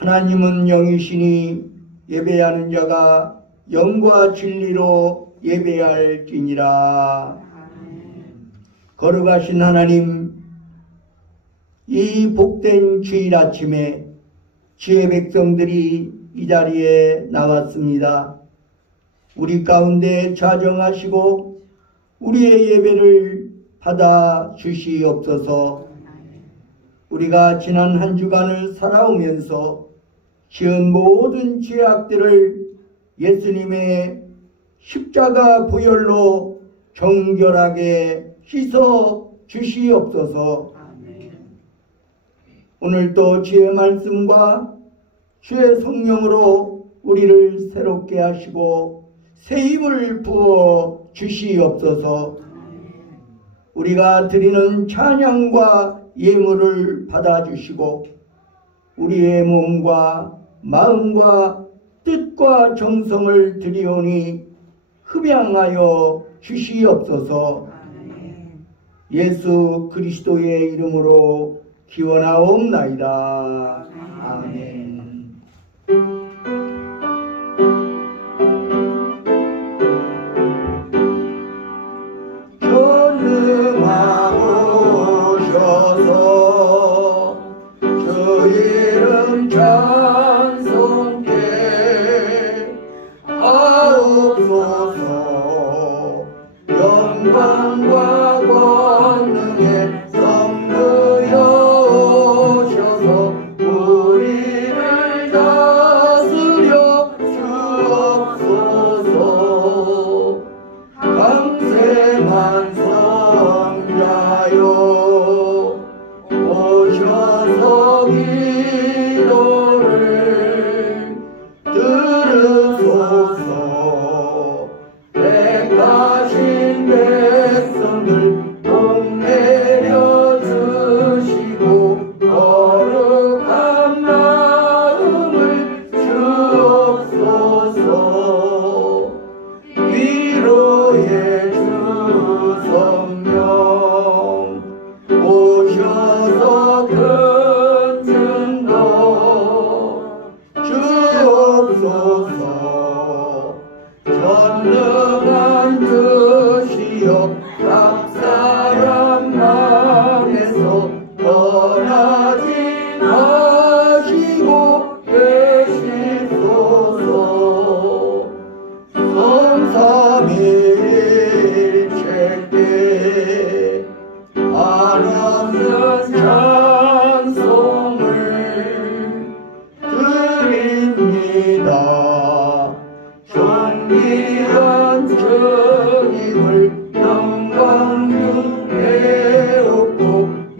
하나님은 영이시니 예배하는 자가 영과 진리로 예배할지니라. 거룩하신 하나님, 이 복된 주일 아침에 주의 백성들이 이 자리에 나왔습니다. 우리 가운데 좌정하시고 우리의 예배를 받아 주시옵소서. 우리가 지난 한 주간을 살아오면서 지은 모든 죄악들을 예수님의 십자가 보혈로 정결하게 씻어 주시옵소서. 오늘도 주의 말씀과 주의 성령으로 우리를 새롭게 하시고 새 힘을 부어 주시옵소서. 우리가 드리는 찬양과 예물을 받아주시고 우리의 몸과 마음과 뜻과 정성을 드리오니 흡양하여 주시옵소서. 예수 그리스도의 이름으로 기원하옵나이다. 아멘. 전능하오셔서 주 이름 찬송케 하옵소서. 영광과 권능에 선무여 오셔서 우리를 다스려 주옵소서. 강생한 성자여 오셔서 기도를 들으소서. 택하신 백성들 복 내려 주시고 거룩한 마음을 주옵소서. 위로의 주 성령 오셔서 큰 증거 주옵소서. 전능한 주시여 각 사람 마음에서 떠나지 마시고 계시소서. 성삼일체께 한없는 찬송을 드립니다. 존귀한 주님을 영광 배우고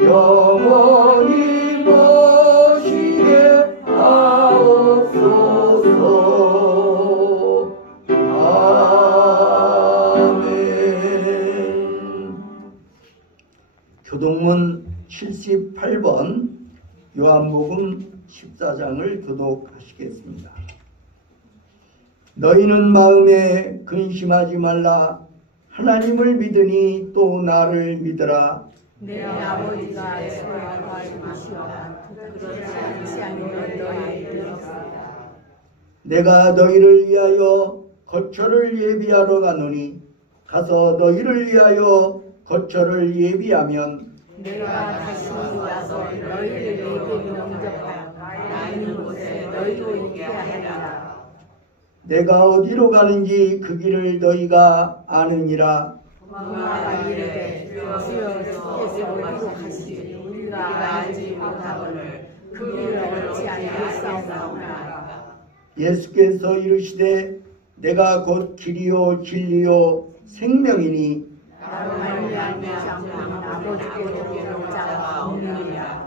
영원히 모시게 하옵소서. 아멘. 교독문 78번 요한복음 14장을 교독하시겠습니다. 너희는 마음에 근심하지 말라. 하나님을 믿으니 또 나를 믿으라. 내 아버지가 말씀하시오라. 그렇지 않지 않으면 너희를 믿으리라. 내가 너희를 위하여 거처를 예비하러 가노니 가서 너희를 위하여 거처를 예비하면 내가 다시 와서 너희를 영접하여 나 있는 곳에 너희도 있게 하리라. 내가 어디로 가는지 그 길을 너희가 아느니라. 무화과 이르되 주여 주께서 어디로 가시지 우리가 알지 못하거늘 그 길을 어찌 알겠사오나. 예수께서 이르시되 내가 곧 길이요 진리요 생명이니 나로 말미암지 않고는 아버지께로 올 자가 없느니라.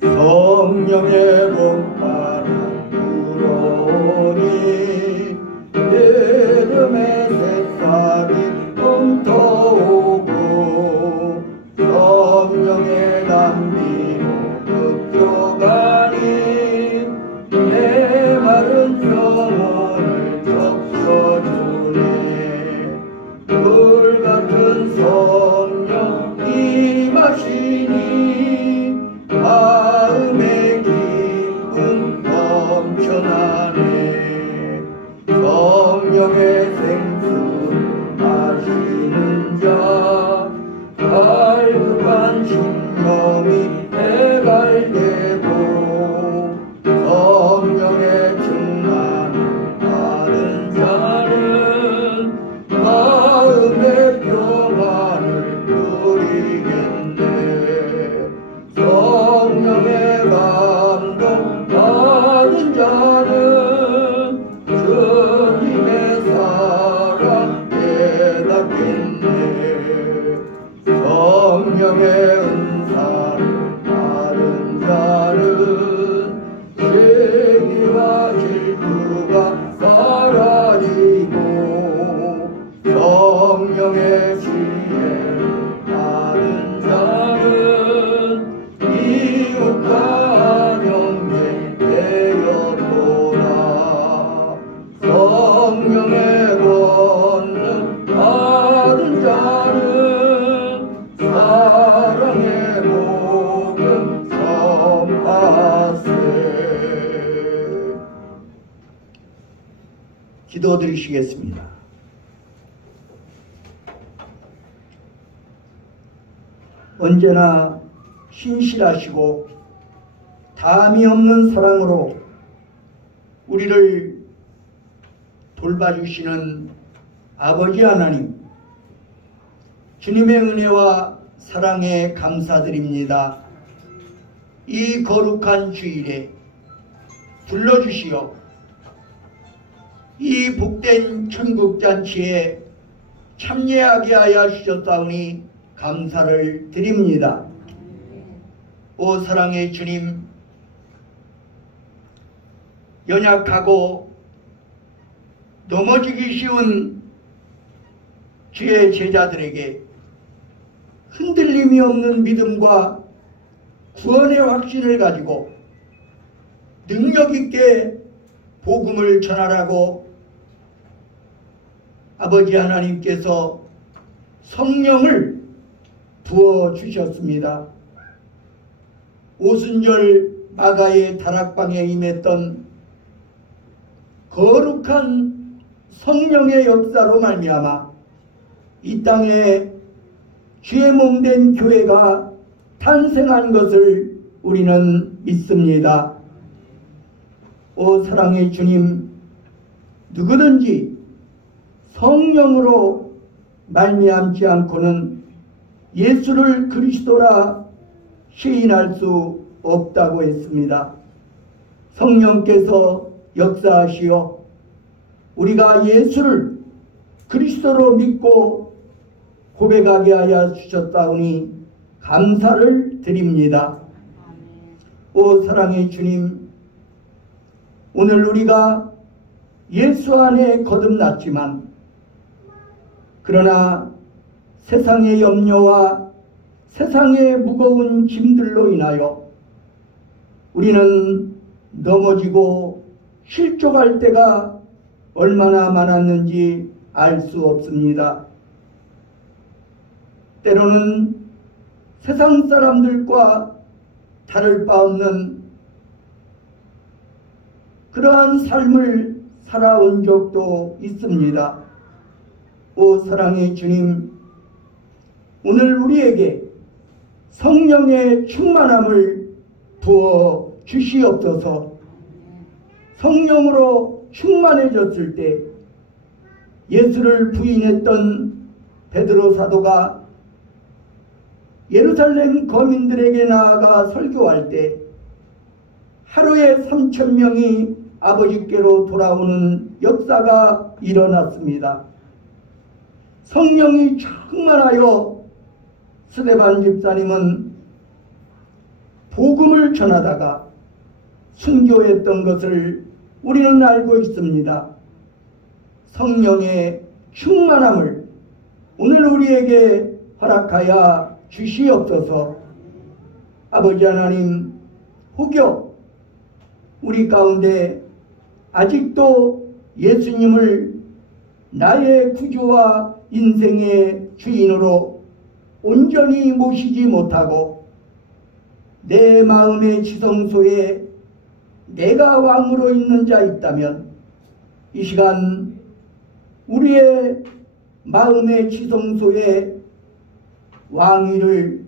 성령의 봄바람 불어오니 믿음의 새싹이 봄터오고 성령의 넘쳐나네. 성령의 생수 마시는 자 갈급한 심령이 해갈되고 성령의 충만 받은 자는 마음의 평안을 누리겠네. 성령의 감동 받은 자는 주님의 사랑 깨닫겠네. 성령의 은사를 받은 자는 시기와 질투가 사라지고 성령의 지혜를 받은 자는 이웃과 형제 되었도다. 성령의 권능 받은 자는 사랑의 복음 선하세. 기도드리시겠습니다. 언제나 신실하시고 담이 없는 사랑으로 우리를 돌봐주시는 아버지 하나님, 주님의 은혜와 사랑에 감사드립니다. 이 거룩한 주일에 불러주시어 이 복된 천국잔치에 참여하게 하여 주셨사오니 감사를 드립니다. 오 사랑의 주님, 연약하고 넘어지기 쉬운 주의 제자들에게 흔들림이 없는 믿음과 구원의 확신을 가지고 능력 있게 복음을 전하라고 아버지 하나님께서 성령을 부어주셨습니다. 오순절 마가의 다락방에 임했던 거룩한 성령의 역사로 말미암아 이 땅에 주의 몸된 교회가 탄생한 것을 우리는 믿습니다. 오 사랑의 주님, 누구든지 성령으로 말미암지 않고는 예수를 그리스도라 시인할 수 없다고 했습니다. 성령께서 역사하시어 우리가 예수를 그리스도로 믿고 고백하게 하여 주셨다오니 감사를 드립니다. 오 사랑의 주님, 오늘 우리가 예수 안에 거듭났지만 그러나 세상의 염려와 세상의 무거운 짐들로 인하여 우리는 넘어지고 실족할 때가 얼마나 많았는지 알 수 없습니다. 때로는 세상 사람들과 다를 바 없는 그러한 삶을 살아온 적도 있습니다. 오 사랑의 주님, 오늘 우리에게 성령의 충만함을 부어 주시옵소서. 성령으로 충만해졌을 때 예수를 부인했던 베드로 사도가 예루살렘 거민들에게 나아가 설교할 때 하루에 3,000명이 아버지께로 돌아오는 역사가 일어났습니다. 성령이 충만하여 스데반 집사님은 복음을 전하다가 순교했던 것을 우리는 알고 있습니다. 성령의 충만함을 오늘 우리에게 허락하여 주시옵소서. 아버지 하나님, 혹여 우리 가운데 아직도 예수님을 나의 구주와 인생의 주인으로 온전히 모시지 못하고 내 마음의 지성소에 내가 왕으로 있는 자 있다면 이 시간 우리의 마음의 지성소에 왕위를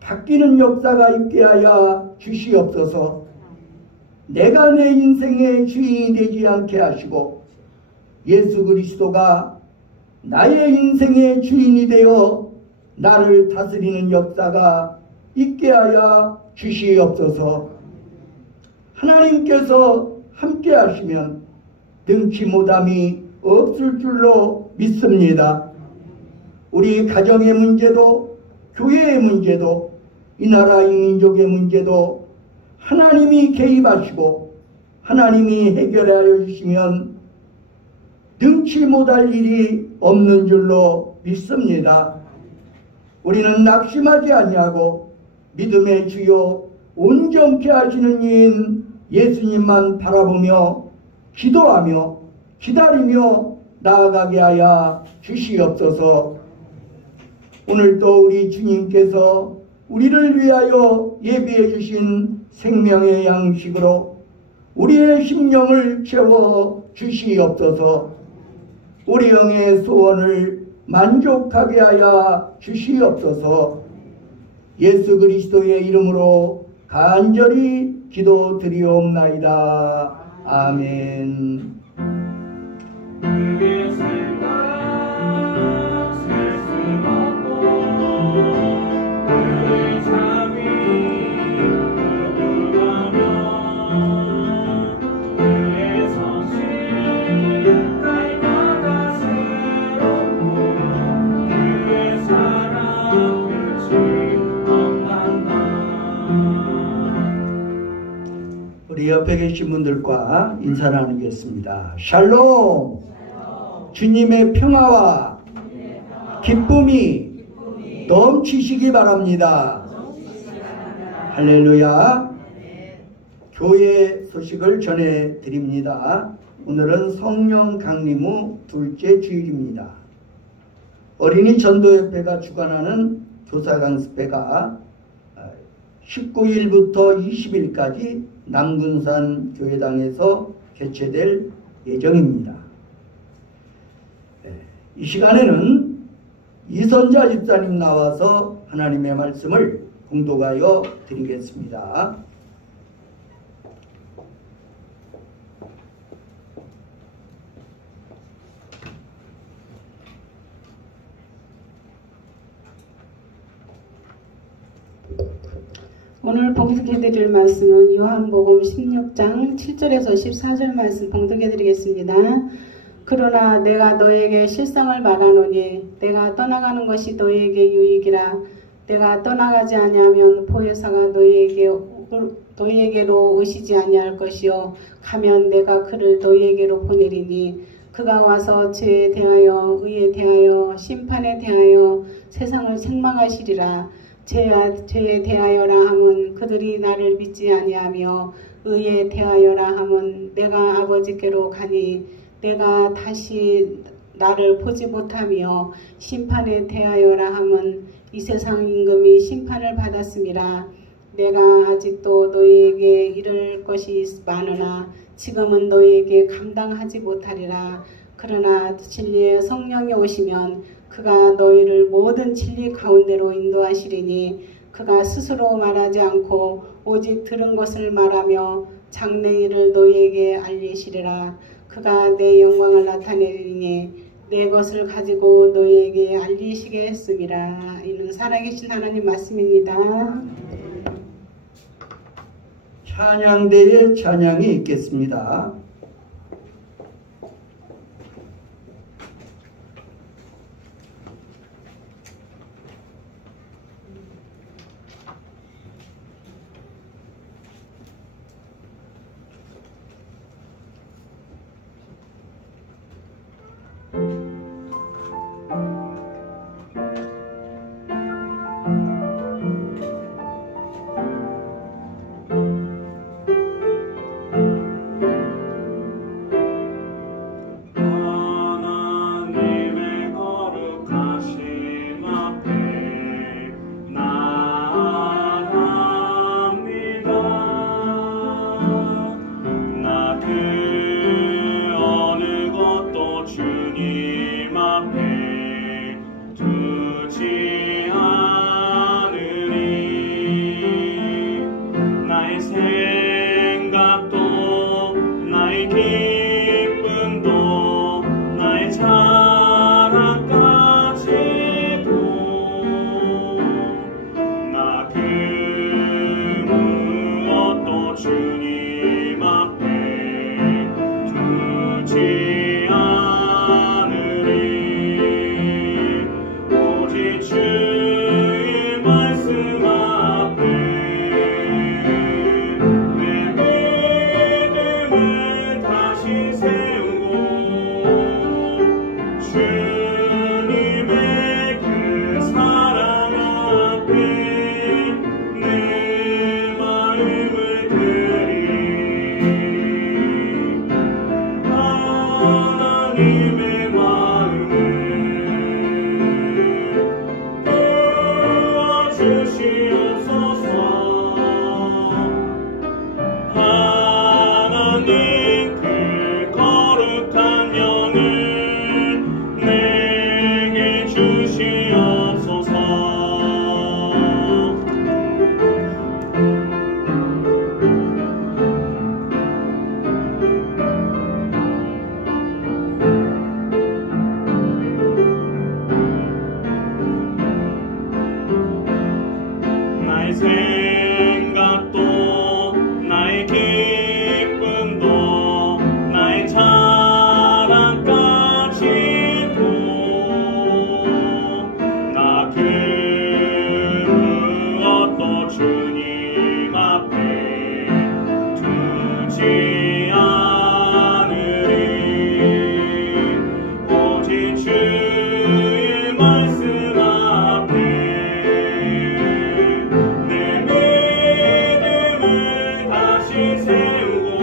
바뀌는 역사가 있게 하여 주시옵소서. 내가 내 인생의 주인이 되지 않게 하시고 예수 그리스도가 나의 인생의 주인이 되어 나를 다스리는 역사가 있게 하여 주시옵소서. 하나님께서 함께 하시면 능치 못함이 없을 줄로 믿습니다. 우리 가정의 문제도 교회의 문제도 이 나라 이 민족의 문제도 하나님이 개입하시고 하나님이 해결하여 주시면 능치 못할 일이 없는 줄로 믿습니다. 우리는 낙심하지 아니하고 믿음의 주요 온전케 하시는 이인 예수님만 바라보며 기도하며 기다리며 나아가게 하여 주시옵소서. 오늘도 우리 주님께서 우리를 위하여 예비해 주신 생명의 양식으로 우리의 심령을 채워 주시옵소서. 우리 영의 소원을 만족하게 하여 주시옵소서. 예수 그리스도의 이름으로 간절히 기도드리옵나이다. 아멘. 우리 옆에 계신 분들과 인사 나누겠습니다. 샬롬! 주님의 평화와 기쁨이 넘치시기 바랍니다. 할렐루야! 교회 소식을 전해드립니다. 오늘은 성령 강림 후 둘째 주일입니다. 어린이 전도협회가 주관하는 교사강습회가 19일부터 20일까지 남군산 교회당에서 개최될 예정입니다. 이 시간에는 이선자 집사님 나와서 하나님의 말씀을 공독하여 드리겠습니다. 오늘 봉독해드릴 말씀은 요한복음 16장 7절에서 14절 말씀 봉독해드리겠습니다. 그러나 내가 너에게 실상을 말하노니 내가 떠나가는 것이 너에게 유익이라. 내가 떠나가지 아니하면 보혜사가 너희에게로 오시지 아니할 것이요 가면 내가 그를 너희에게로 보내리니 그가 와서 죄에 대하여 의에 대하여 심판에 대하여 세상을 책망하시리라. 죄에 대하여라 함은 그들이 나를 믿지 아니하며 의에 대하여라 함은 내가 아버지께로 가니 내가 다시 나를 보지 못하며 심판에 대하여라 함은 이 세상 임금이 심판을 받았음이라. 내가 아직도 너희에게 이를 것이 많으나 지금은 너희에게 감당하지 못하리라. 그러나 진리의 성령이 오시면 그가 너희를 모든 진리 가운데로 인도하시리니 그가 스스로 말하지 않고 오직 들은 것을 말하며 장래일을 너희에게 알리시리라. 그가 내 영광을 나타내리니 내 것을 가지고 너희에게 알리시게 했음이라. 이는 살아계신 하나님 말씀입니다. 찬양대에 찬양이 있겠습니다. 나의 기쁨도 나의 자랑까지도 나 그 무엇도 주님 앞에 두지 않으리. 오직 주의 말씀 앞에 내 믿음을 다시 세우고 주님의 그 사랑 앞에 내 마음을 드리. 하나님의 마음을 부어주시옵소서. 하나님 그 거룩한 영을 내게 주시옵소서. 나의 생각도 나의 기쁨도 나의 자랑까지도 나 그 무엇도 주님 앞에 두지 않으리. 오직 주의 말씀 앞에 내 믿음을 다시 세우고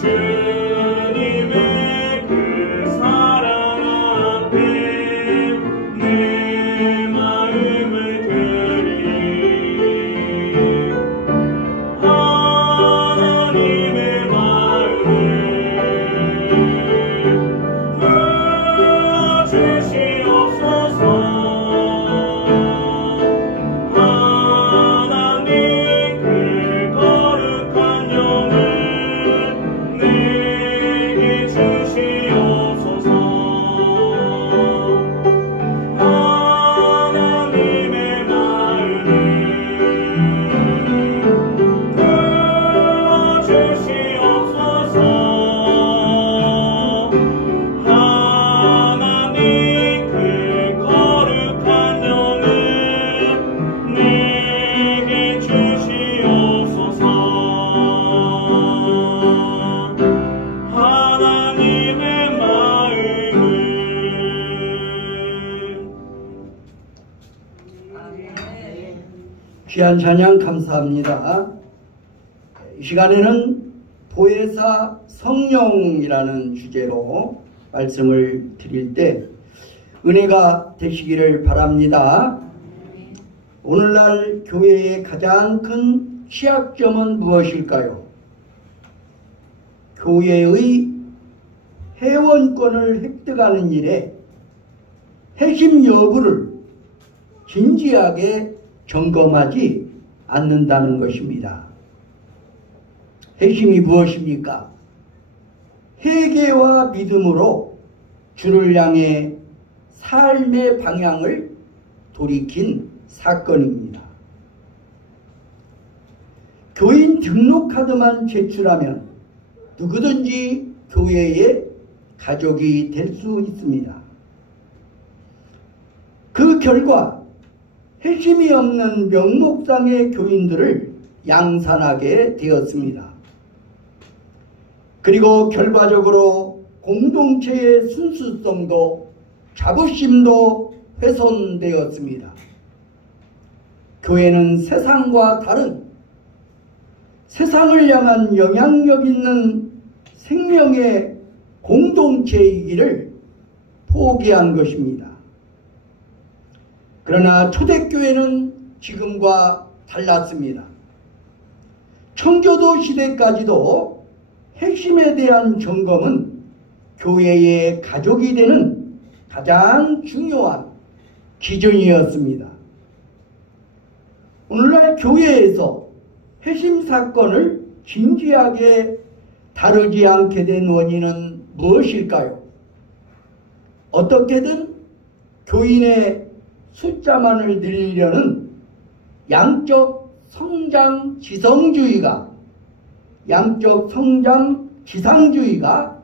주님의 그 사랑 앞에 내 마음을 드리. 하나님의 마음을 부어주시옵소서. 하나님 그 거룩한 영을 내게 주시옵소서. 하나님의 마음을 부어주시옵소서. 하나님 그 거룩한 영을 내게 주시옵소서. 하나님의 마음을. 귀한 찬양 감사합니다. 이 시간에는 보혜사 성령이라는 주제로 말씀을 드릴 때 은혜가 되시기를 바랍니다. 오늘날 교회의 가장 큰 취약점은 무엇일까요? 교회의 회원권을 획득하는 일에 핵심 여부를 진지하게 점검하지 않는다는 것입니다. 핵심이 무엇입니까? 회개와 믿음으로 주를 향해 삶의 방향을 돌이킨 사건입니다. 교인 등록카드만 제출하면 누구든지 교회의 가족이 될 수 있습니다. 그 결과 핵심이 없는 명목상의 교인들을 양산하게 되었습니다. 그리고 결과적으로 공동체의 순수성도 자부심도 훼손되었습니다. 교회는 세상과 다른 세상을 향한 영향력 있는 생명의 공동체이기를 포기한 것입니다. 그러나 초대교회는 지금과 달랐습니다. 청교도 시대까지도 핵심에 대한 점검은 교회의 가족이 되는 가장 중요한 기준이었습니다. 오늘날 교회에서 핵심 사건을 진지하게 다르지 않게 된 원인은 무엇일까요? 어떻게든 교인의 숫자만을 늘리려는 양적 성장 지성주의가, 양적 성장 지상주의가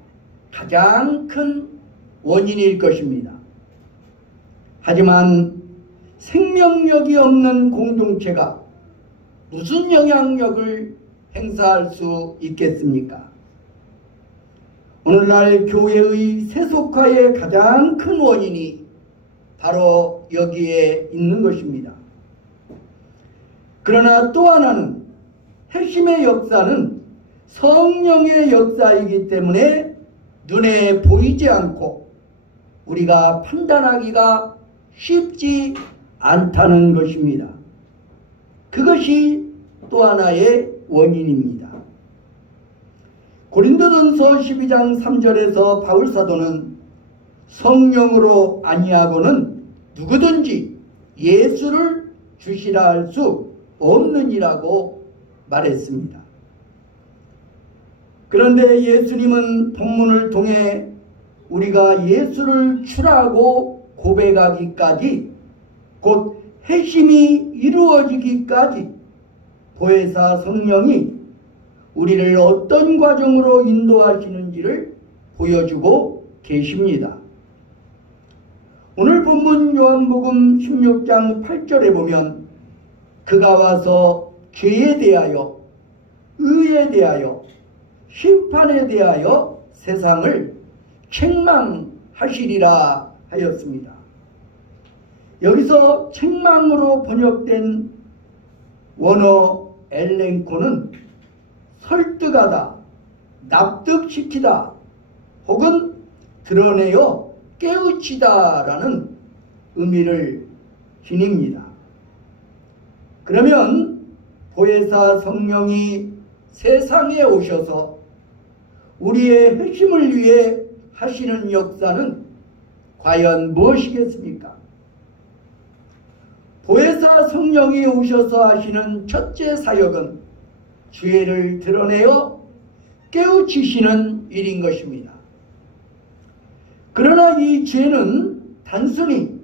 가장 큰 원인일 것입니다. 하지만 생명력이 없는 공동체가 무슨 영향력을 행사할 수 있겠습니까? 오늘날 교회의 세속화의 가장 큰 원인이 바로 여기에 있는 것입니다. 그러나 또 하나는 핵심의 역사는 성령의 역사이기 때문에 눈에 보이지 않고 우리가 판단하기가 쉽지 않다는 것입니다. 그것이 또 하나의 원인입니다. 고린도전서 12장 3절에서 바울사도는 성령으로 아니하고는 누구든지 예수를 주시라 할 수 없느니라고 말했습니다. 그런데 예수님은 본문을 통해 우리가 예수를 주라고 고백하기까지, 곧 핵심이 이루어지기까지 보혜사 성령이 우리를 어떤 과정으로 인도하시는지를 보여주고 계십니다. 오늘 본문 요한복음 16장 8절에 보면 그가 와서 죄에 대하여, 의에 대하여, 심판에 대하여 세상을 책망하시리라 하였습니다. 여기서 책망으로 번역된 원어 엘렌코는 설득하다, 납득시키다, 혹은 드러내어 깨우치다 라는 의미를 지닙니다. 그러면 보혜사 성령이 세상에 오셔서 우리의 핵심을 위해 하시는 역사는 과연 무엇이겠습니까? 보혜사 성령이 오셔서 하시는 첫째 사역은 죄를 드러내어 깨우치시는 일인 것입니다. 그러나 이 죄는 단순히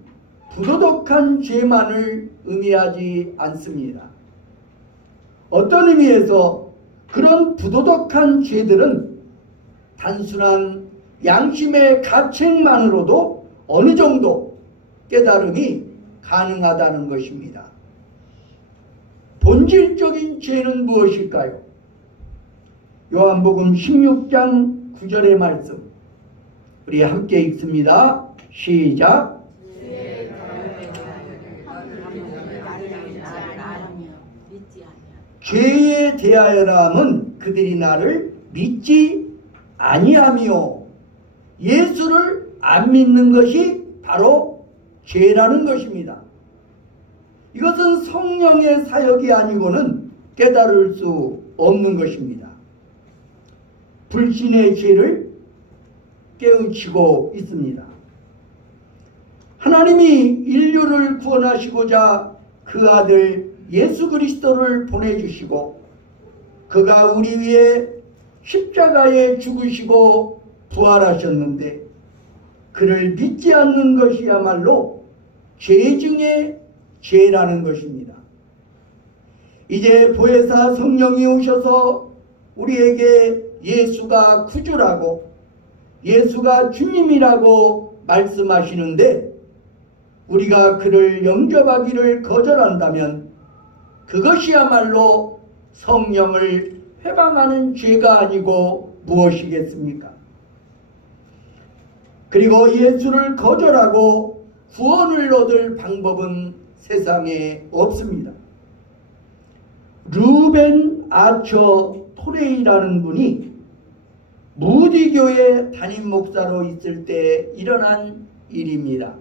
부도덕한 죄만을 의미하지 않습니다. 어떤 의미에서 그런 부도덕한 죄들은 단순한 양심의 가책만으로도 어느 정도 깨달음이 가능하다는 것입니다. 본질적인 죄는 무엇일까요? 요한복음 16장 9절의 말씀, 우리 함께 읽습니다. 시작. 죄에 대하여라면 그들이 나를 믿지 아니하며, 예수를 안 믿는 것이 바로 죄라는 것입니다. 이것은 성령의 사역이 아니고는 깨달을 수 없는 것입니다. 불신의 죄를 깨우치고 있습니다. 하나님이 인류를 구원하시고자 그 아들 예수 그리스도를 보내주시고 그가 우리 위해 십자가에 죽으시고 부활하셨는데 그를 믿지 않는 것이야말로 죄 중에 죄라는 것입니다. 이제 보혜사 성령이 오셔서 우리에게 예수가 구주라고, 예수가 주님이라고 말씀하시는데 우리가 그를 영접하기를 거절한다면 그것이야말로 성령을 회방하는 죄가 아니고 무엇이겠습니까? 그리고 예수를 거절하고 구원을 얻을 방법은 세상에 없습니다. 루벤 아처 토레이라는 분이 무디교회 담임 목사로 있을 때 일어난 일입니다.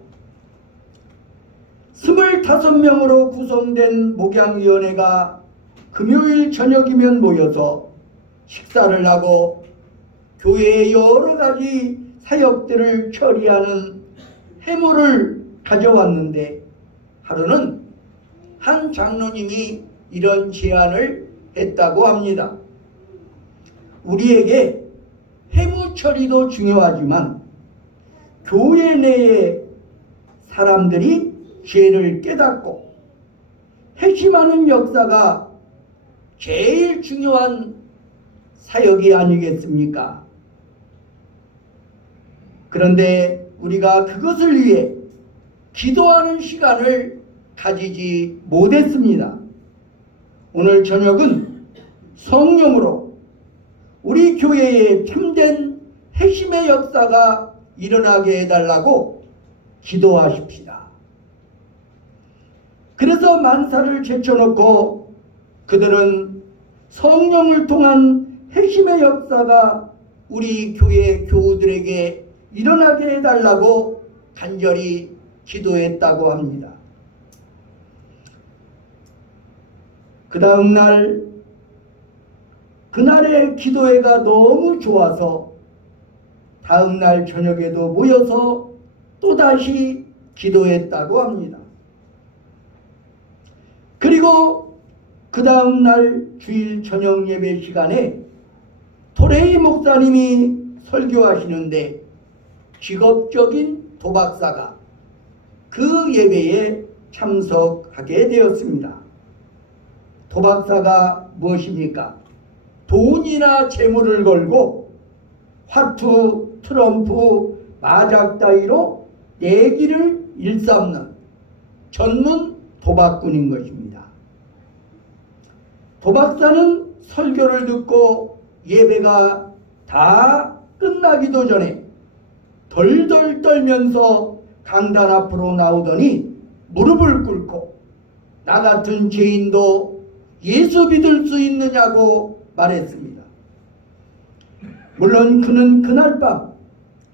25명으로 구성된 목양위원회가 금요일 저녁이면 모여서 식사를 하고 교회의 여러 가지 사역들을 처리하는 해물을 가져왔는데 하루는 한 장로님이 이런 제안을 했다고 합니다. 우리에게 해무 처리도 중요하지만 교회 내의 사람들이 죄를 깨닫고 회심하는 역사가 제일 중요한 사역이 아니겠습니까? 그런데 우리가 그것을 위해 기도하는 시간을 가지지 못했습니다. 오늘 저녁은 성령으로 우리 교회에 참된 회심의 역사가 일어나게 해달라고 기도하십시다. 그래서 만사를 제쳐놓고 그들은 성령을 통한 회심의 역사가 우리 교회 교우들에게 일어나게 해달라고 간절히 기도했다고 합니다. 그 다음 날, 그날의 기도회가 너무 좋아서 다음 날 저녁에도 모여서 또다시 기도했다고 합니다. 그리고 그 다음 날 주일 저녁 예배 시간에 토레이 목사님이 설교하시는데 직업적인 도박사가 그 예배에 참석하게 되었습니다. 도박사가 무엇입니까? 돈이나 재물을 걸고 화투, 트럼프, 마작 따위로 내기를 일삼는 전문 도박꾼인 것입니다. 도박사는 설교를 듣고 예배가 다 끝나기도 전에 덜덜 떨면서 강단 앞으로 나오더니 무릎을 꿇고 나 같은 죄인도 예수 믿을 수 있느냐고 말했습니다. 물론 그는 그날 밤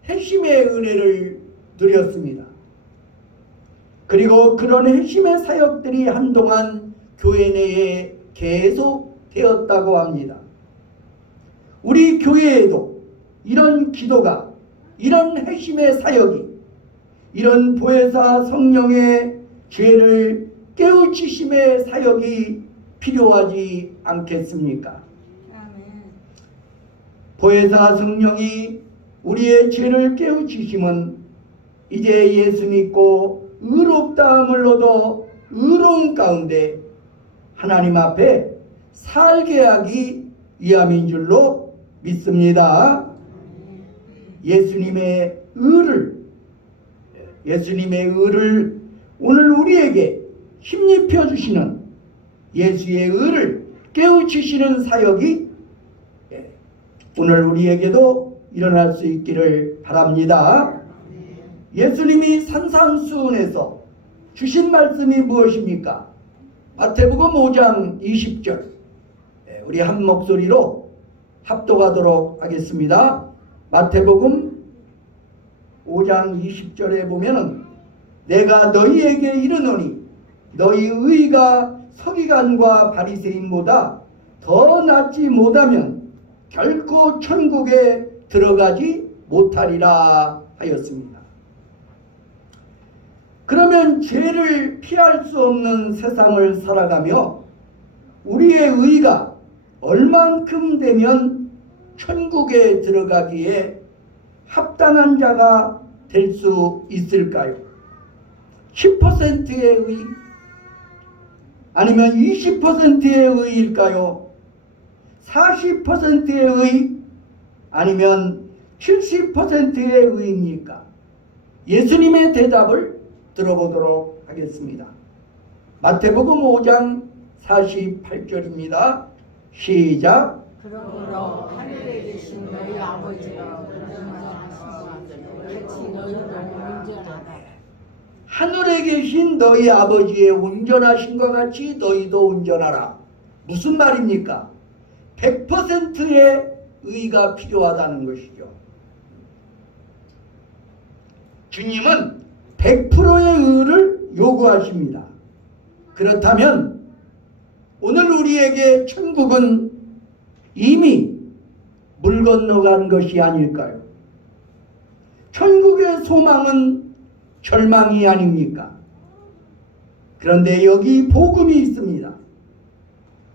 회심의 은혜를 누렸습니다. 그리고 그런 회심의 사역들이 한동안 교회 내에 계속 되었다고 합니다. 우리 교회에도 이런 기도가, 이런 회심의 사역이, 이런 보혜사 성령의 죄를 깨우치심의 사역이 필요하지 않겠습니까? 보혜사 성령이 우리의 죄를 깨우치심은 이제 예수 믿고 의롭다함을 얻어 의로운 가운데 하나님 앞에 살게 하기 위함인 줄로 믿습니다. 예수님의 의를 오늘 우리에게 힘입혀 주시는 예수의 의를 깨우치시는 사역이 오늘 우리에게도 일어날 수 있기를 바랍니다. 예수님이 산상수훈에서 주신 말씀이 무엇입니까? 마태복음 5장 20절 우리 한 목소리로 합독하도록 하겠습니다. 마태복음 5장 20절에 보면은 내가 너희에게 이르노니 너희 의가 서기관과 바리새인보다 더 낫지 못하면 결코 천국에 들어가지 못하리라 하였습니다. 그러면 죄를 피할 수 없는 세상을 살아가며 우리의 의가 얼만큼 되면 천국에 들어가기에 합당한 자가 될 수 있을까요? 10%의 의? 아니면 20%의 의일까요? 40%의 의? 아니면 70%의 의입니까? 예수님의 대답을 들어보도록 하겠습니다. 마태복음 5장 48절입니다. 시작. 그러므로 하늘에 계신 너희 아버지가 같이 너희를 온전하다. 하늘에 계신 너희 아버지의 온전하신 것 같이 너희도 온전하라. 무슨 말입니까? 100%의 의가 필요하다는 것이죠. 주님은 100%의 의를 요구하십니다. 그렇다면 오늘 우리에게 천국은 이미 물 건너간 것이 아닐까요? 천국의 소망은 절망이 아닙니까? 그런데 여기 복음이 있습니다.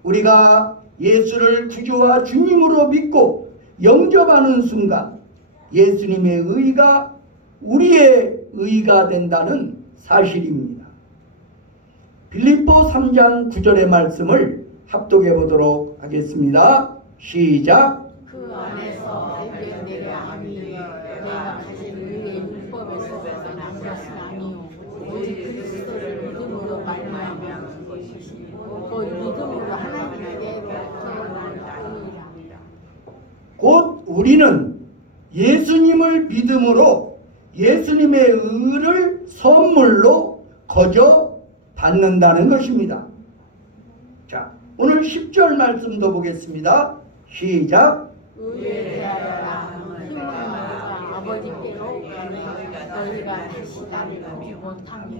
우리가 예수를 구주와 주님으로 믿고 영접하는 순간 예수님의 의가 우리의 의가 된다는 사실입니다. 빌립보 3장 9절의 말씀을 합독해 보도록 하겠습니다. 시작. 그 안에서 발견되려 함이 내가 가진 의의 율법에서 난 것은 아니요 오직 그리스도를 믿음으로 말미암은 것이시고 그 믿음으로 하나님께로 드러나리라. 곧 우리는 예수님을 믿음으로 예수님의 의를 선물로 거저 받는다는 것입니다. 자, 오늘 10절 말씀도 보겠습니다. 시작. 의에 대하여 힘마다 아버지께로 너희가 다시 나를 보지 못하며.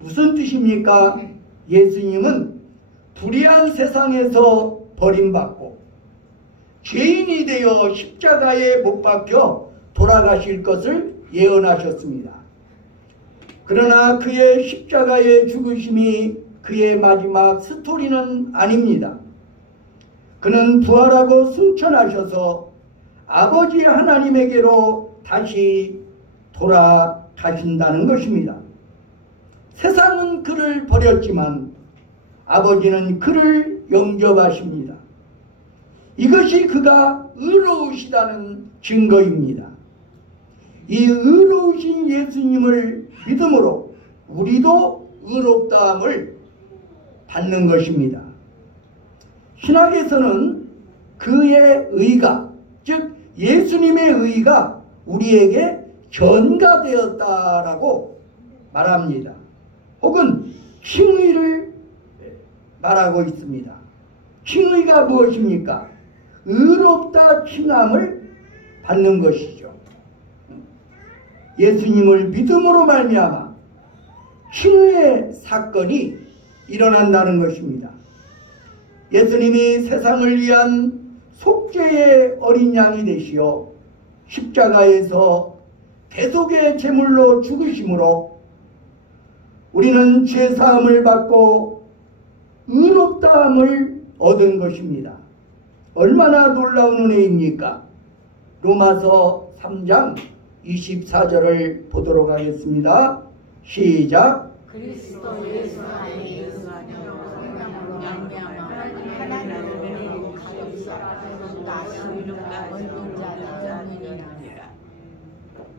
무슨 뜻입니까? 예수님은 불의한 세상에서 버림받고 죄인이 되어 십자가에 못 박혀 돌아가실 것을 예언하셨습니다. 그러나 그의 십자가의 죽으심이 그의 마지막 스토리는 아닙니다. 그는 부활하고 승천하셔서 아버지 하나님에게로 다시 돌아가신다는 것입니다. 세상은 그를 버렸지만 아버지는 그를 영접하십니다. 이것이 그가 의로우시다는 증거입니다. 이 의로우신 예수님을 믿음으로 우리도 의롭다함을 받는 것입니다. 신학에서는 그의 의가, 즉 예수님의 의가 우리에게 전가되었다라고 말합니다. 혹은 칭의를 말하고 있습니다. 칭의가 무엇입니까? 의롭다 칭함을 받는 것이죠. 예수님을 믿음으로 말미암아 칭의의 사건이 일어난다는 것입니다. 예수님이 세상을 위한 속죄의 어린 양이 되시어 십자가에서 대속의 제물로 죽으심으로 우리는 죄사함을 받고 의롭다함을 얻은 것입니다. 얼마나 놀라운 은혜입니까? 로마서 3장 24절을 보도록 하겠습니다. 시작. 그리스도 예수 안에 예수 안으로 성령으로 말미암아 하나님의 은혜로 가득히 나시는 얻는 자들이니라.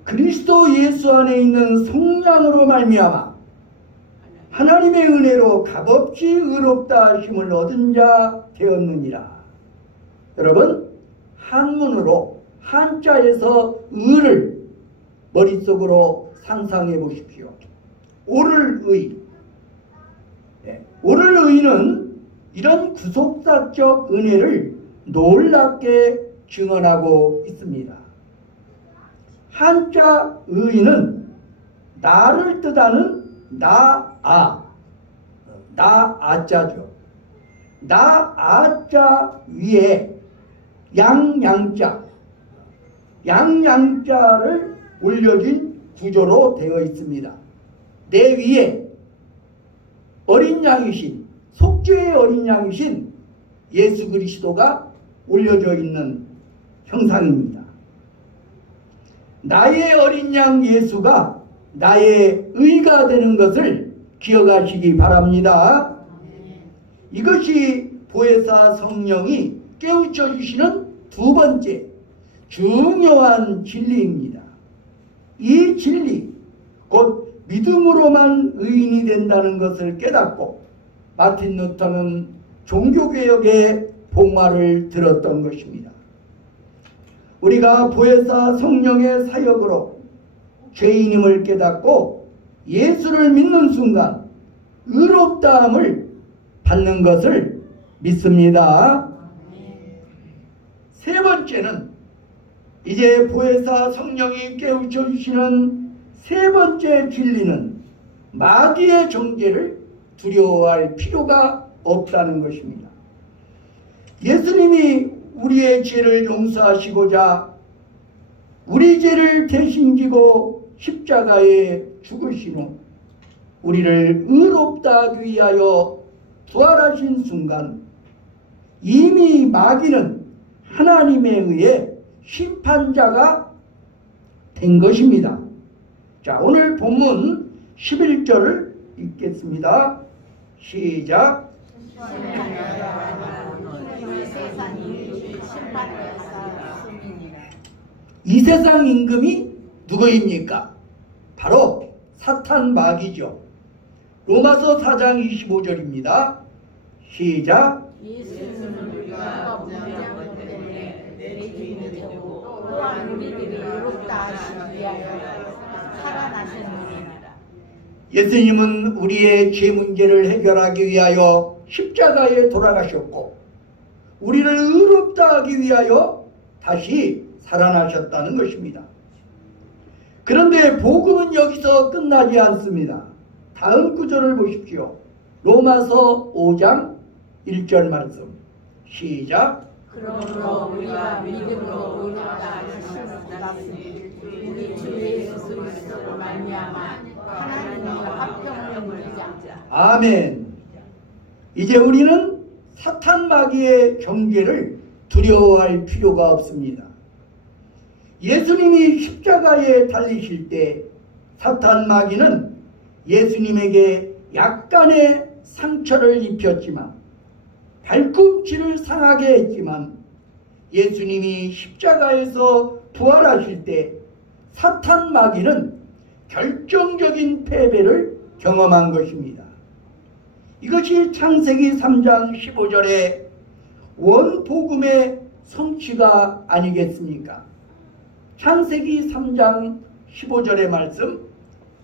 그리스도 예수 안에 있는 성령으로 말미암아 하나님의 은혜로 값없이 의롭다 하심을 얻은 자 되었느니라. 여러분, 한문으로 한자에서 의를 머릿속으로 상상해 보십시오. 오를 의. 오를 의는 이런 구속사적 은혜를 놀랍게 증언하고 있습니다. 한자 의는 나를 뜻하는 나아자죠. 나아자 위에 양양자를 올려진 구조로 되어 있습니다. 내 위에 어린 양이신, 속죄의 어린 양이신 예수 그리스도가 올려져 있는 형상입니다. 나의 어린 양 예수가 나의 의가 되는 것을 기억하시기 바랍니다. 이것이 보혜사 성령이 깨우쳐 주시는 두 번째 중요한 진리입니다. 이 진리, 곧 믿음으로만 의인이 된다는 것을 깨닫고 마틴 루터는 종교개혁의 봉화를 들었던 것입니다. 우리가 보혜사 성령의 사역으로 죄인임을 깨닫고 예수를 믿는 순간 의롭다함을 받는 것을 믿습니다. 세 번째는 이제 보혜사 성령이 깨우쳐 주시는 세 번째 진리는 마귀의 정죄를 두려워할 필요가 없다는 것입니다. 예수님이 우리의 죄를 용서하시고자 우리 죄를 대신 지고 십자가에 죽으신 후 우리를 의롭다 하기 위하여 부활하신 순간 이미 마귀는 하나님에 의해 심판자가 된 것입니다. 자, 오늘 본문 11절을 읽겠습니다. 시작. 이 세상 임금이 누구입니까? 바로 사탄 마귀죠. 로마서 4장 25절입니다. 시작. 예수는 우리가 문제한 것 때문에 내 주인이 되고 또한 우리들이 의롭다 하시기 위하여 살아나신 분이니라. 예수님은 우리의 죄 문제를 해결하기 위하여 십자가에 돌아가셨고 우리를 의롭다 하기 위하여 다시 살아나셨다는 것입니다. 그런데 복음은 여기서 끝나지 않습니다. 다음 구절을 보십시오. 로마서 5장 1절 말씀. 시작. 그러므로 우리가 믿음으로 의롭다 하심을 받았으니 우리 주 예수 그리스도로 말미암아 하나님과 합병을 이자. 아멘. 이제 우리는 사탄 마귀의 경계를 두려워할 필요가 없습니다. 예수님이 십자가에 달리실 때 사탄 마귀는 예수님에게 약간의 상처를 입혔지만 발꿈치를 상하게 했지만 예수님이 십자가에서 부활하실 때 사탄 마귀는 결정적인 패배를 경험한 것입니다. 이것이 창세기 3장 15절의 원복음의 성취가 아니겠습니까? 창세기 3장 15절의 말씀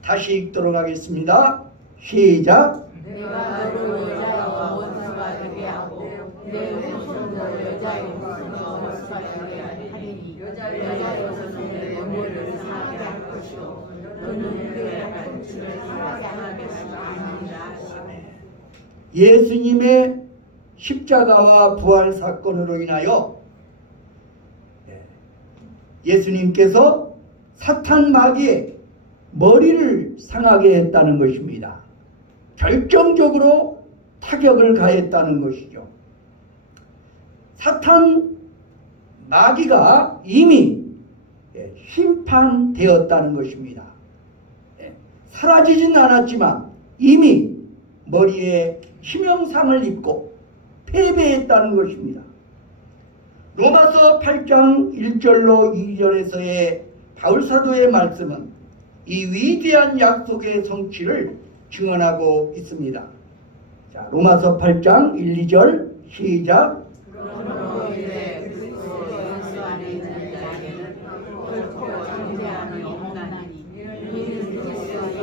다시 읽도록 하겠습니다. 시작. 내가 너를 여자의 원수가 되게 하고 내 후손도 여자의 원수가 되게 하리니 여자의 원수는 내 머리를 상하게 할 것이요 너는 그의 발꿈치를 상하게 할 것이니라. 예수님의 십자가와 부활 사건으로 인하여 예수님께서 사탄 마귀의 머리를 상하게 했다는 것입니다. 결정적으로 타격을 가했다는 것이죠. 사탄 마귀가 이미 심판되었다는 것입니다. 사라지진 않았지만 이미 머리에 치명상을 입고 패배했다는 것입니다. 로마서 8장 1절로 2절에서의 바울사도의 말씀은 이 위대한 약속의 성취를 증언하고 있습니다. 자, 로마서 8장 1, 2절 시작. 그러므로 이제 그리스도 예수 안에 있는 자에게는 결코 정죄함이 없나니 이는 그리스도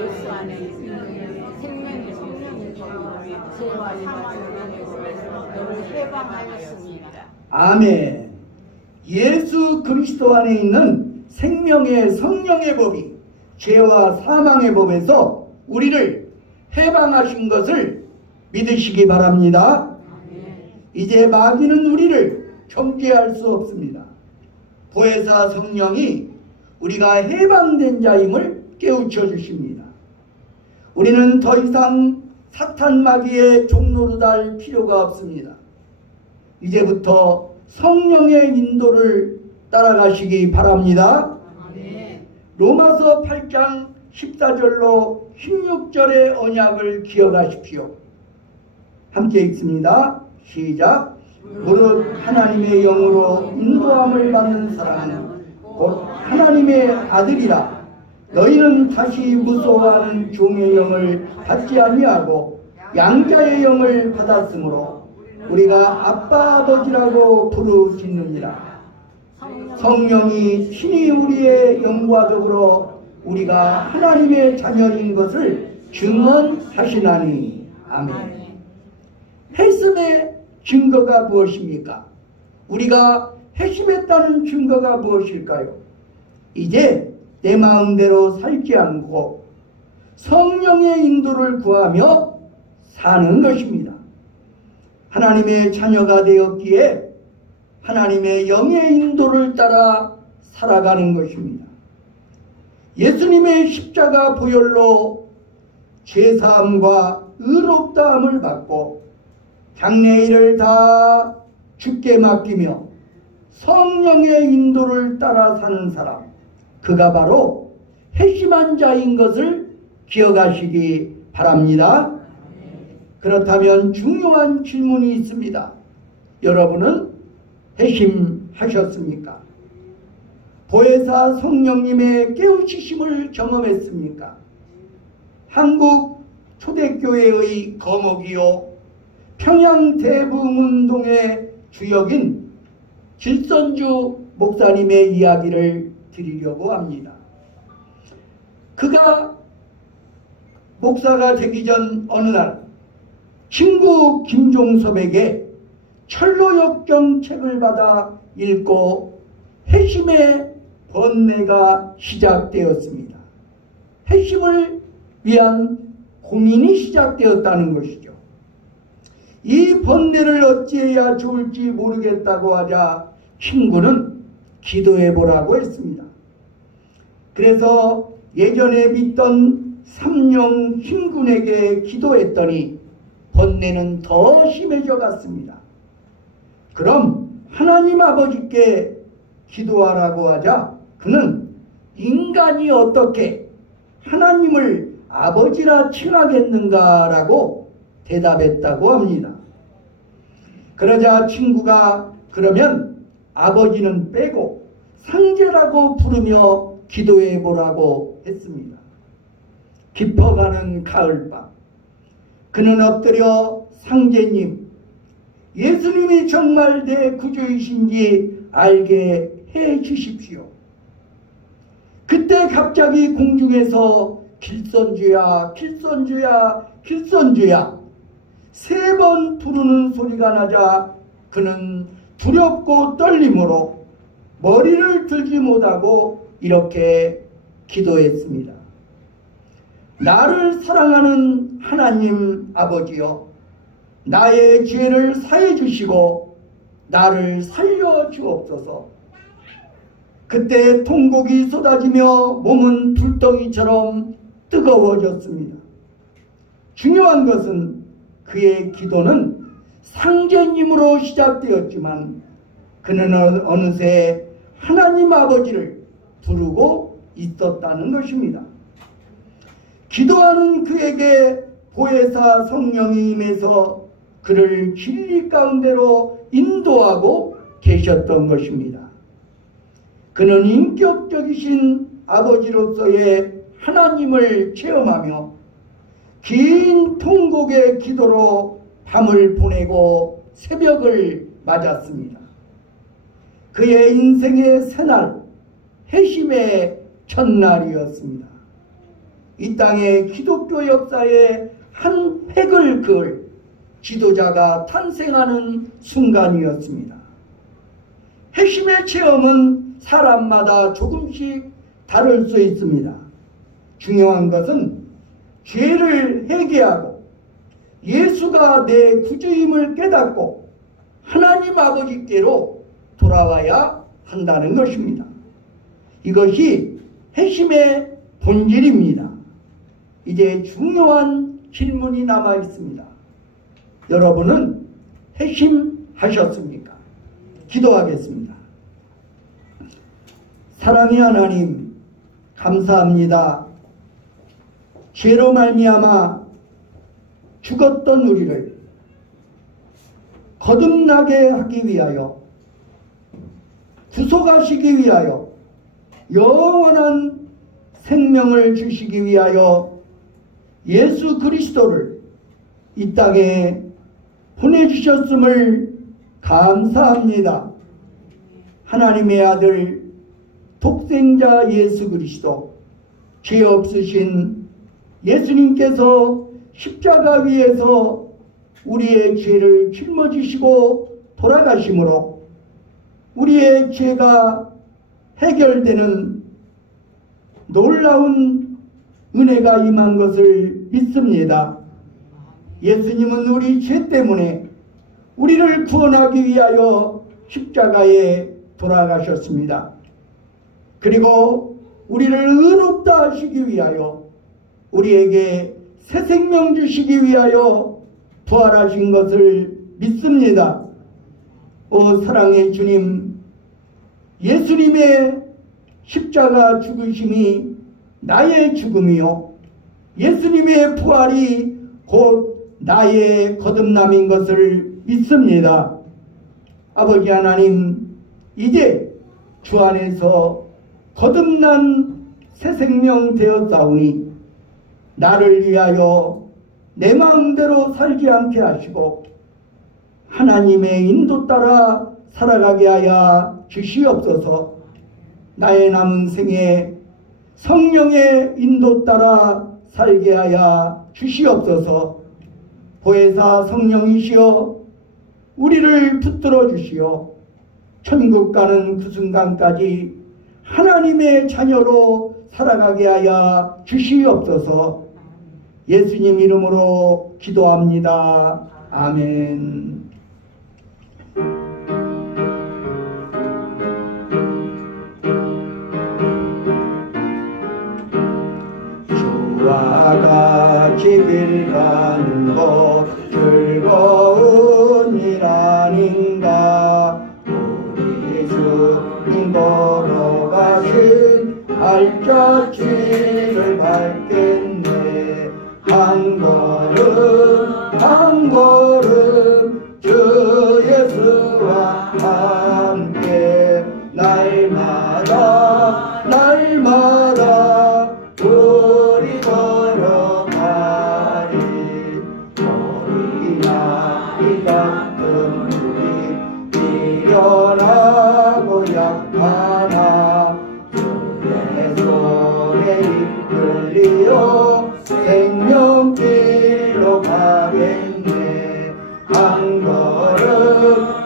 예수 안에 있는 생명의 법이 죄와 사망에서 너를 해방하였습니다. 아멘. 예수 그리스도 안에 있는 생명의 성령의 법이 죄와 사망의 법에서 우리를 해방하신 것을 믿으시기 바랍니다. 이제 마귀는 우리를 정죄할 수 없습니다. 보혜사 성령이 우리가 해방된 자임을 깨우쳐 주십니다. 우리는 더 이상 사탄 마귀의 종노릇할 필요가 없습니다. 이제부터 성령의 인도를 따라가시기 바랍니다. 로마서 8장 14절로 16절의 언약을 기억하십시오. 함께 읽습니다. 시작. 무릇 하나님의 영으로 인도함을 받는 사람은 곧 하나님의 아들이라. 너희는 다시 무서워하는 종의 영을 받지 아니하고 양자의 영을 받았으므로 우리가 아빠 아버지라고 부르짖느니라. 성령이 친히 우리의 영과 더불어 우리가 하나님의 자녀인 것을 증언하시나니. 아멘. 회심의 증거가 무엇입니까? 우리가 회심했다는 증거가 무엇일까요? 이제 내 마음대로 살지 않고 성령의 인도를 구하며 사는 것입니다. 하나님의 자녀가 되었기에 하나님의 영의 인도를 따라 살아가는 것입니다. 예수님의 십자가 보혈로 죄사함과 의롭다함을 받고 장래일을 다 주께 맡기며 성령의 인도를 따라 사는 사람, 그가 바로 회심한 자인 것을 기억하시기 바랍니다. 그렇다면 중요한 질문이 있습니다. 여러분은 회심하셨습니까? 보혜사 성령님의 깨우치심을 경험했습니까? 한국 초대교회의 거목이요 평양 대붕운동의 주역인 길선주 목사님의 이야기를 드리려고 합니다. 그가 목사가 되기 전 어느 날 친구 김종섭에게 철로역정 책을 받아 읽고 회심의 번뇌가 시작되었습니다. 회심을 위한 고민이 시작되었다는 것이죠. 이 번뇌를 어찌해야 좋을지 모르겠다고 하자 친구는 기도해보라고 했습니다. 그래서 예전에 믿던 삼령 힘군에게 기도했더니 번뇌는 더 심해져 갔습니다. 그럼 하나님 아버지께 기도하라고 하자 그는 인간이 어떻게 하나님을 아버지라 칭하겠는가라고 대답했다고 합니다. 그러자 친구가 그러면 아버지는 빼고 상제라고 부르며 기도해보라고 했습니다. 깊어가는 가을밤, 그는 엎드려 상제님, 예수님이 정말 내 구주이신지 알게 해 주십시오. 그때 갑자기 공중에서 길선주야, 길선주야, 길선주야 3번 부르는 소리가 나자 그는 두렵고 떨림으로 머리를 들지 못하고 이렇게 기도했습니다. 나를 사랑하는 하나님 아버지여, 나의 죄를 사해 주시고 나를 살려 주옵소서. 그때 통곡이 쏟아지며 몸은 불덩이처럼 뜨거워졌습니다. 중요한 것은 그의 기도는 상제님으로 시작되었지만 그는 어느새 하나님 아버지를 부르고 있었다는 것입니다. 기도하는 그에게 보혜사 성령이 임해서 그를 진리 가운데로 인도하고 계셨던 것입니다. 그는 인격적이신 아버지로서의 하나님을 체험하며 긴 통곡의 기도로 밤을 보내고 새벽을 맞았습니다. 그의 인생의 새날, 회심의 첫날이었습니다. 이 땅의 기독교 역사의 한 획을 그을 지도자가 탄생하는 순간이었습니다. 회심의 체험은 사람마다 조금씩 다를 수 있습니다. 중요한 것은 죄를 회개하고 예수가 내 구주임을 깨닫고 하나님 아버지께로 돌아와야 한다는 것입니다. 이것이 회심의 본질입니다. 이제 중요한 질문이 남아 있습니다. 여러분은 회심하셨습니까? 기도하겠습니다. 사랑의 하나님, 감사합니다. 죄로 말미암아 죽었던 우리를 거듭나게 하기 위하여, 구속하시기 위하여, 영원한 생명을 주시기 위하여 예수 그리스도를 이 땅에 보내주셨음을 감사합니다. 하나님의 아들 독생자 예수 그리스도, 죄 없으신 예수님께서 십자가 위에서 우리의 죄를 짊어지시고 돌아가심으로 우리의 죄가 해결되는 놀라운 은혜가 임한 것을 믿습니다. 예수님은 우리 죄 때문에 우리를 구원하기 위하여 십자가에 돌아가셨습니다. 그리고 우리를 의롭다 하시기 위하여, 우리에게 새 생명 주시기 위하여 부활하신 것을 믿습니다. 오 사랑의 주님, 예수님의 십자가 죽으심이 나의 죽음이요 예수님의 부활이 곧 나의 거듭남인 것을 믿습니다. 아버지 하나님, 이제 주 안에서 거듭난 새 생명 되었사오니 나를 위하여 내 마음대로 살지 않게 하시고 하나님의 인도 따라 살아가게 하여 주시옵소서. 나의 남은 생에 성령의 인도 따라 살게 하여 주시옵소서. 보혜사 성령이시여 우리를 붙들어 주시어 천국 가는 그 순간까지 하나님의 자녀로 살아가게 하여 주시옵소서. 예수님 이름으로 기도합니다. 아멘. 주와 같이 길 가는 것 즐거운 일 아닌가. 우리 주님 걸어가신 발자취를 밟겠네. 한 걸음 한 걸음 주 예수와 함께 날마다 날마다 우리 걸어가리. 어린아이 같은 우리 미련하고 약하나 주의 손에 이끌리어 생명길로 가겠네. 한 걸음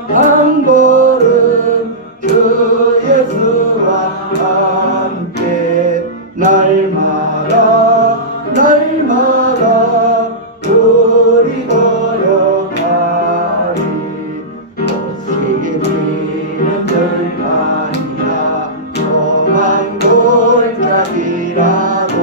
한 걸음 주 예수와 함께 날마다 날마다 우리 걸어가리. 옷이 비는 들판이나 험한 골짜기라도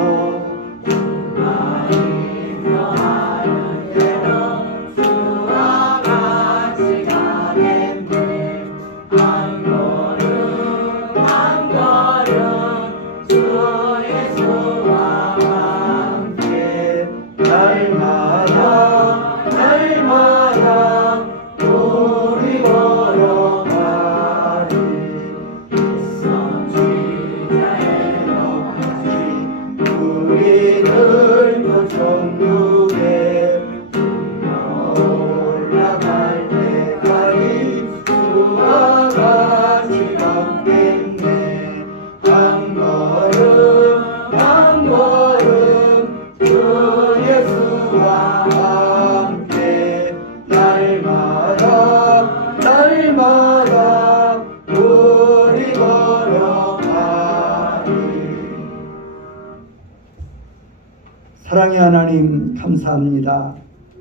사랑의 하나님 감사합니다.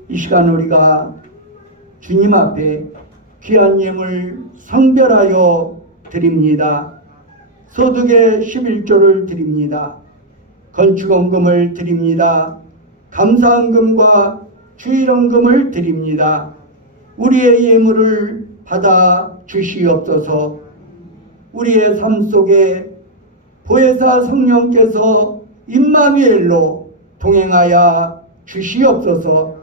이 시간 우리가 주님 앞에 귀한 예물 성별하여 드립니다. 소득의 11조를 드립니다. 건축원금을 드립니다. 감사헌금과 주일헌금을 드립니다. 우리의 예물을 받아 주시옵소서. 우리의 삶 속에 보혜사 성령께서 임마누엘로 동행하여 주시옵소서.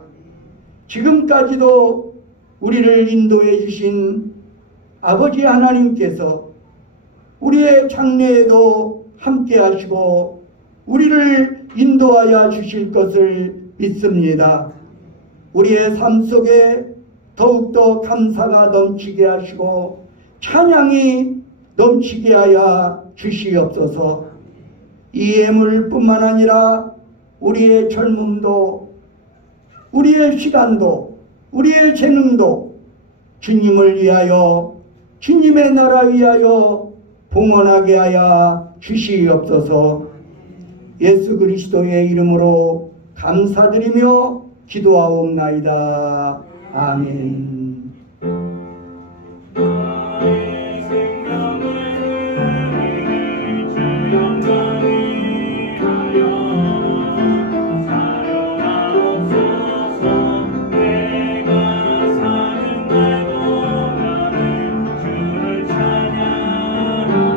지금까지도 우리를 인도해 주신 아버지 하나님께서 우리의 장래에도 함께 하시고 우리를 인도하여 주실 것을 믿습니다. 우리의 삶 속에 더욱더 감사가 넘치게 하시고 찬양이 넘치게 하여 주시옵소서. 이 예물뿐만 아니라 우리의 젊음도 우리의 시간도 우리의 재능도 주님을 위하여 주님의 나라 위하여 봉헌하게 하여 주시옵소서. 예수 그리스도의 이름으로 감사드리며 기도하옵나이다. 아멘. 주를 찬양하리.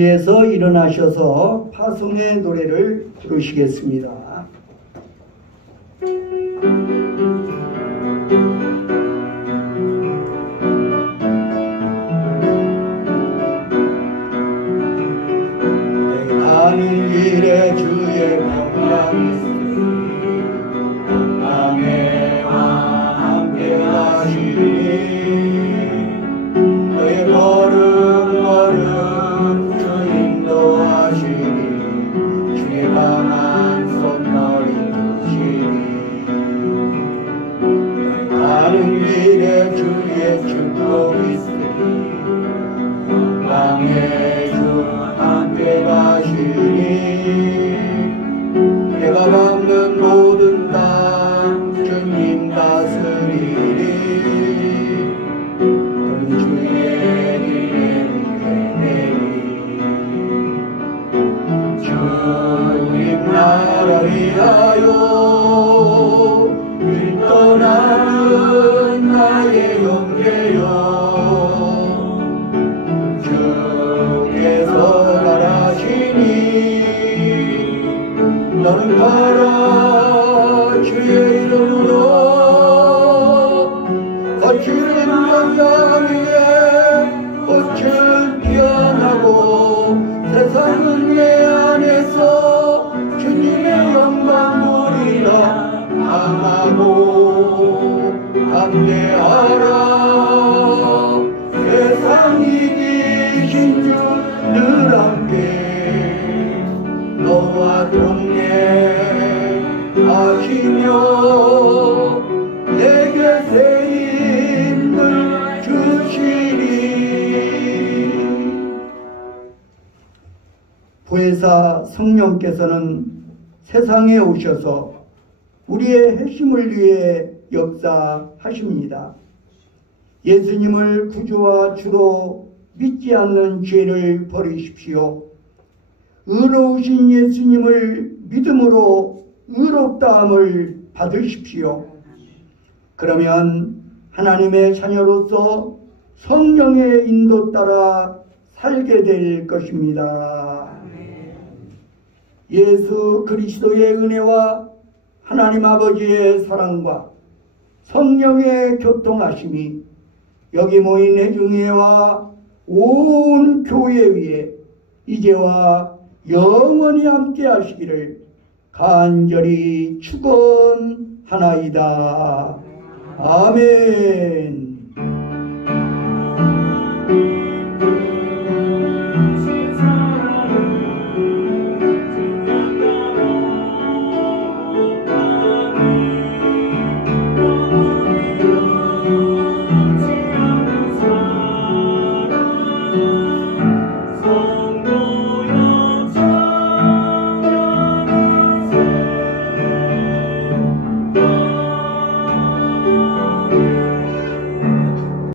자리에서 일어나셔서 파송의 노래를 부르시겠습니다. 가는 길에 주의 평강이 있으니 평강의 왕 함께 가시니 너의 걸음걸음 주 인도하시니 주의 강한 손머리 드시니 너의 가는 길에 주의 축복이 있으니 평강의 주 함께 가시니 내가 밟는 모든 땅 주님 다스리니 너는 주의 길에 믿겠네니 주님 나라 위하여 길 떠나는 나의 영계여 주께서 가라시니 너는 가라 주의 이름으로 거칠은 연장 위에 꽃을 피어나고 세상은 내 안에서 주님의 영광 보리라 강하고 담대하라 세상 이기신 주 늘 함께 너와 동행하시며 내게 새 힘을 주시리. 부회사 성령께서는 세상에 오셔서 우리의 핵심을 위해 역사하십니다. 예수님을 구주와 주로 믿지 않는 죄를 버리십시오. 의로우신 예수님을 믿음으로 의롭다함을 받으십시오. 그러면 하나님의 자녀로서 성령의 인도 따라 살게 될 것입니다. 예수 그리스도의 은혜와 하나님 아버지의 사랑과 성령의 교통하심이 여기 모인 회중회와 온 교회 위에 이제와 영원히 함께 하시기를 간절히 축원하나이다. 아멘.